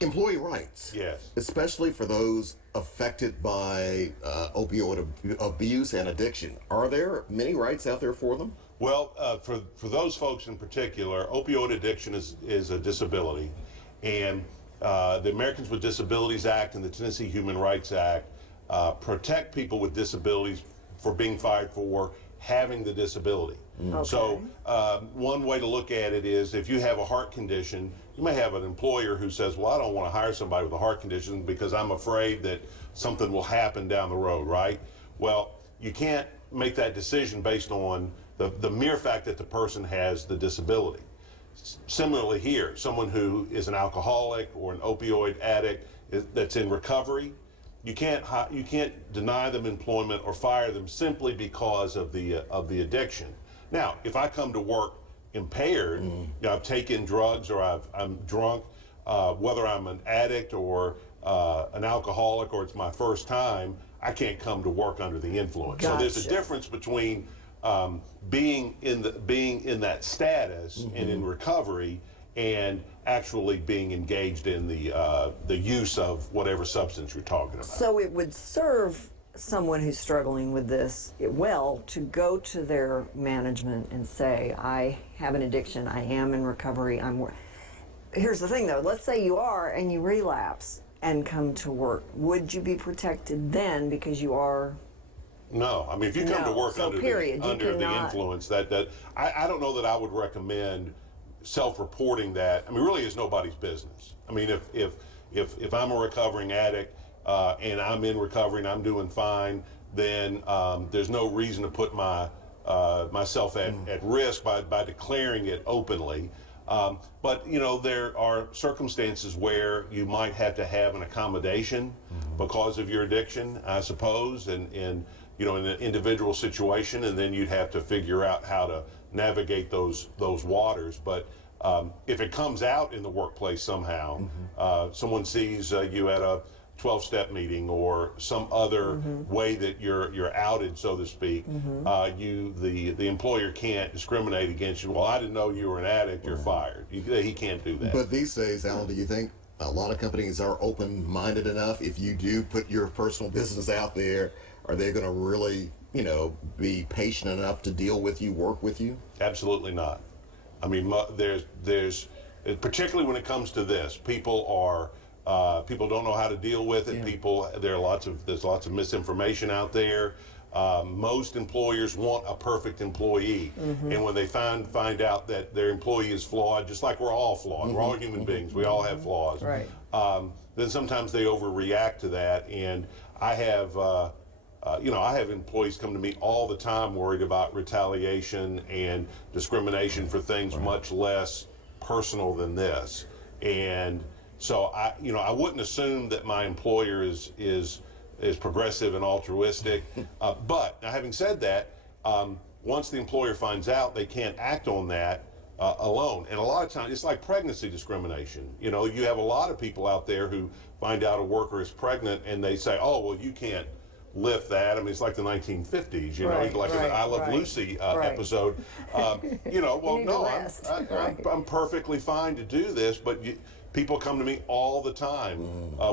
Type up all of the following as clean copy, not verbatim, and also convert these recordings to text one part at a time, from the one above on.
Employee rights. Yes. Especially for those affected by opioid abuse and addiction. Are there many rights out there for them? Well, for those folks in particular, opioid addiction is a disability. And the Americans with Disabilities Act and the Tennessee Human Rights Act protect people with disabilities for being fired for having the disability. Okay. So one way to look at it is if you have a heart condition, you may have an employer who says, well, I don't want to hire somebody with a heart condition because I'm afraid that something will happen down the road, right? Well, you can't make that decision based on the mere fact that the person has the disability. Similarly here, someone who is an alcoholic or an opioid addict that's in recovery, you can't deny them employment or fire them simply because of the addiction. Now, if I come to work impaired, you know, I've taken drugs or I'm drunk, whether I'm an addict or an alcoholic or it's my first time, I can't come to work under the influence. Gotcha. So there's a difference between being in that status and in recovery and actually being engaged in the use of whatever substance you're talking about. So it would serve someone who's struggling with this well to go to their management and say, I have an addiction, I am in recovery, Here's the thing though, let's say you are and you relapse and come to work. Would you be protected then because you are? No, I mean, if you come to work under the influence, I don't know that I would recommend self-reporting that. I mean, really, it's nobody's business. I mean, if I'm a recovering addict and I'm in recovery and I'm doing fine, then there's no reason to put myself at risk by declaring it openly. But you know, there are circumstances where you might have to have an accommodation because of your addiction, I suppose, and you know, in an individual situation, and then you'd have to figure out how to navigate those waters. But if it comes out in the workplace somehow, someone sees you at a 12-step meeting or some other way that you're outed, so to speak, the employer can't discriminate against you. Well, I didn't know you were an addict, you're fired. He can't do that. But these days, Alan, do you think a lot of companies are open-minded enough? If you do put your personal business out there, are they going to really, you know, be patient enough to deal with you, work with you? Absolutely not. I mean, there's particularly when it comes to this, people don't know how to deal with it. Yeah. There's lots of misinformation out there. Most employers want a perfect employee, and when they find out that their employee is flawed, just like we're all flawed, we're all human beings, we all have flaws. Right. Then sometimes they overreact to that, and I have employees come to me all the time worried about retaliation and discrimination for things much less personal than this. And so I wouldn't assume that my employer is progressive and altruistic. But now, having said that, once the employer finds out, they can't act on that alone. And a lot of times, it's like pregnancy discrimination. You know, you have a lot of people out there who find out a worker is pregnant and they say, oh, well, you can't lift that. I mean, it's like the 1950s, you know, like an I Love Lucy episode. You know, well, no, I'm perfectly fine to do this, but people come to me all the time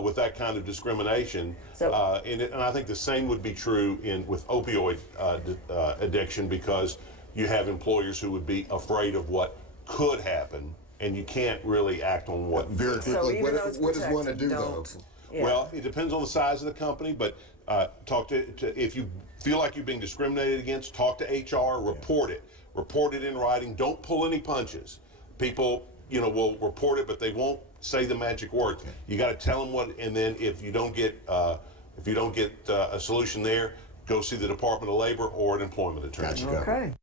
with that kind of discrimination. So, and I think the same would be true with opioid addiction, because you have employers who would be afraid of what could happen, and you can't really act on what. Very quickly, what does one to do though? Yeah. Well, it depends on the size of the company, but talk to if you feel like you're being discriminated against, talk to HR, report it in writing. Don't pull any punches. People, you know, will report it, but they won't say the magic words. You got to tell them what, and then if you don't get a solution there, go see the Department of Labor or an employment attorney. Okay.